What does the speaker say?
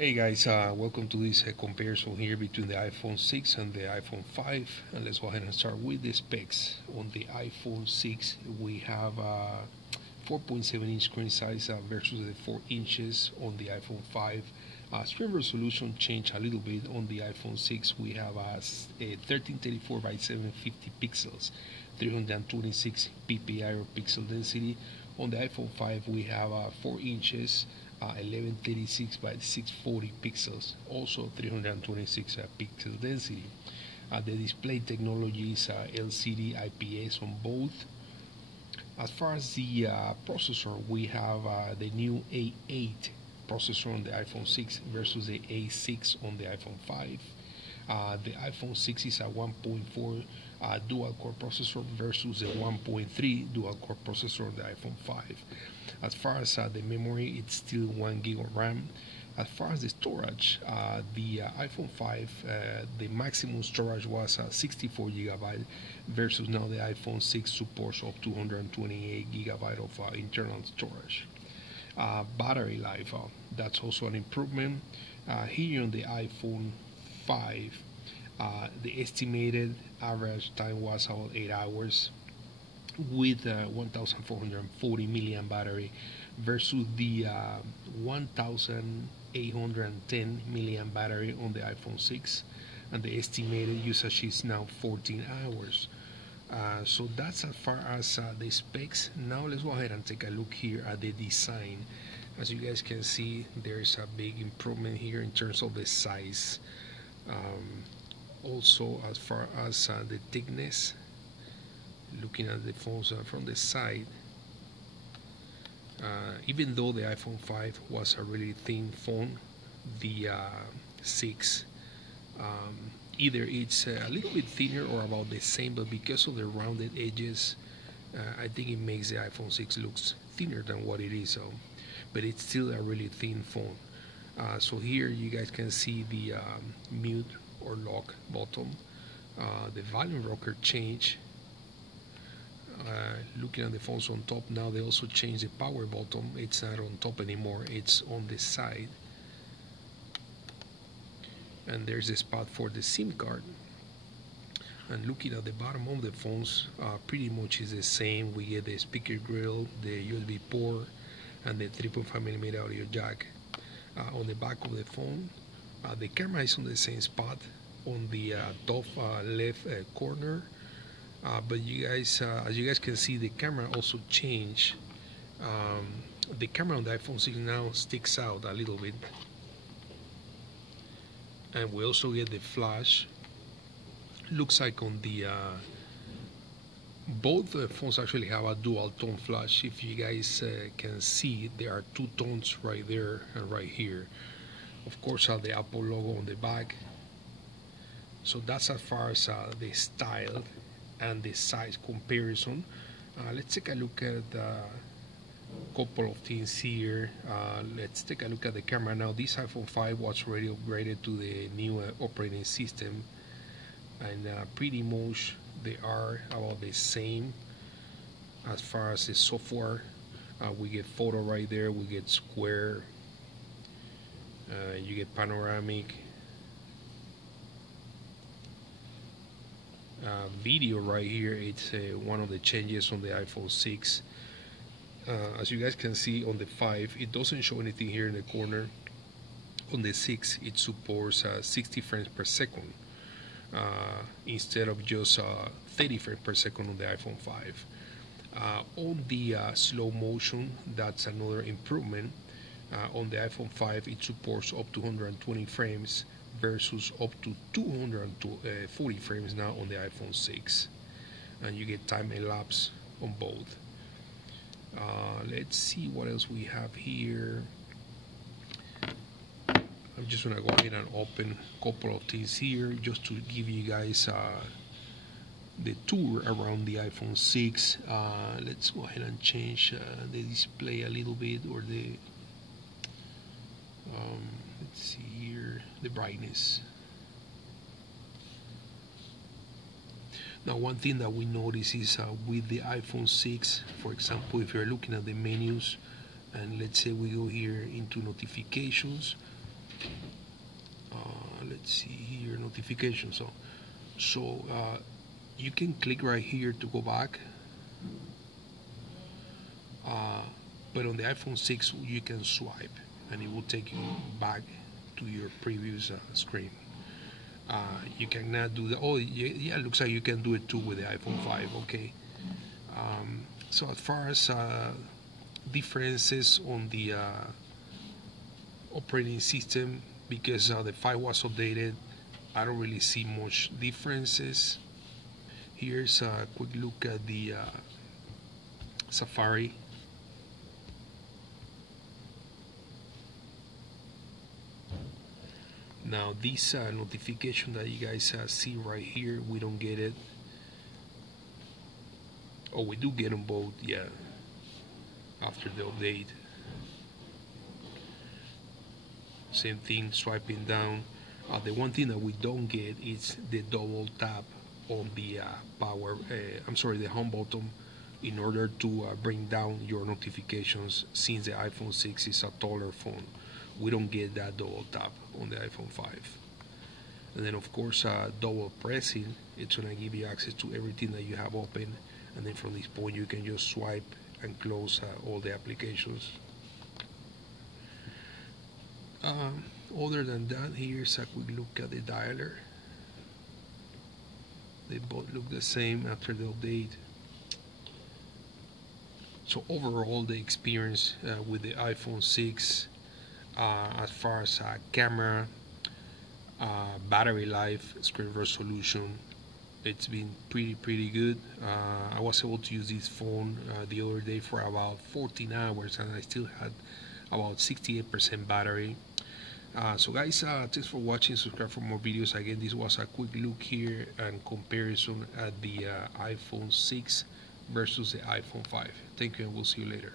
Hey guys, welcome to this comparison here between the iPhone 6 and the iPhone 5, and let's go ahead and start with the specs. On the iPhone 6 we have a 4.7-inch screen size versus the 4 inches on the iPhone 5. Screen resolution changed a little bit. On the iPhone 6 we have a 1334 by 750 pixels, 326 ppi or pixel density. On the iPhone 5 we have 4 inches, 1136 by 640 pixels, also 326 pixel density. The display technology is LCD IPS on both. As far as the processor, we have the new A8 processor on the iPhone 6 versus the A6 on the iPhone 5. The iPhone 6 is a 1.4 dual core processor versus the 1.3 dual core processor on the iPhone 5. As far as the memory, it's still 1 gig of RAM. As far as the storage, the iPhone 5, the maximum storage was 64 gigabyte versus now the iPhone 6 supports up to 128 gigabyte of internal storage. Battery life, that's also an improvement. Here on the iPhone 5, the estimated average time was about 8 hours with 1440 milliamp battery versus the 1810 milliamp battery on the iPhone 6, and the estimated usage is now 14 hours. So that's as far as the specs. Now let's go ahead and take a look here at the design. As you guys can see, there's a big improvement here in terms of the size. Also, as far as the thickness, looking at the phones from the side, even though the iPhone 5 was a really thin phone, the 6 either it's a little bit thinner or about the same, but because of the rounded edges, I think it makes the iPhone 6 looks thinner than what it is. But it's still a really thin phone. So here you guys can see the mute or lock button, the volume rocker change. Looking at the phones on top now, they also changed the power button. It's not on top anymore, it's on the side. And there's a spot for the SIM card. And looking at the bottom of the phones, pretty much is the same. We get the speaker grill, the USB port, and the 3.5mm audio jack. On the back of the phone, the camera is on the same spot on the top left corner. But you guys, as you guys can see, the camera also changed. The camera on the iPhone 6 now sticks out a little bit, and we also get the flash. Looks like on the both phones actually have a dual tone flash. If you guys can see, there are two tones right there and right here. Of course, the Apple logo on the back. So that's as far as the style and the size comparison. Let's take a look at a couple of things here. Let's take a look at the camera now. This iPhone 5 was already upgraded to the new operating system, and pretty much they are about the same as far as the software. We get photo right there, we get square, you get panoramic, video right here. It's one of the changes on the iPhone 6. As you guys can see, on the 5 it doesn't show anything here in the corner. On the 6 it supports 60 frames per second instead of just 30 frames per second on the iPhone 5. On the slow motion, that's another improvement. On the iPhone 5 it supports up to 120 frames versus up to 240 frames now on the iPhone 6, and you get time elapse on both. Let's see what else we have here. I'm just gonna go ahead and open a couple of things here just to give you guys the tour around the iPhone 6. Let's go ahead and change the display a little bit, or the let's see here, the brightness. Now, one thing that we notice is with the iPhone 6, for example, if you're looking at the menus, and let's say we go here into notifications, let's see here, notifications. So you can click right here to go back, but on the iPhone 6 you can swipe and it will take you back to your previous screen. You cannot do that. Oh, yeah, it looks like you can do it too with the iPhone 5. Okay. So as far as differences on the operating system, because the 5 was updated, I don't really see much differences. Here's a quick look at the Safari. Now this notification that you guys see right here, we don't get it. Oh, we do get them both, yeah, after the update. Same thing, swiping down. The one thing that we don't get is the double tap on the the home button in order to bring down your notifications, since the iPhone 6 is a taller phone. We don't get that double tap on the iPhone 5. And then of course double pressing, it's gonna give you access to everything that you have open, and then from this point you can just swipe and close all the applications. Other than that, here's a quick look at the dialer. They both look the same after the update. So overall, the experience with the iPhone 6, as far as camera, battery life, screen resolution, it's been pretty good. I was able to use this phone the other day for about 14 hours and I still had about 68% battery. So guys, thanks for watching. Subscribe for more videos. Again, this was a quick look here and comparison at the iPhone 6 versus the iPhone 5. Thank you and we'll see you later.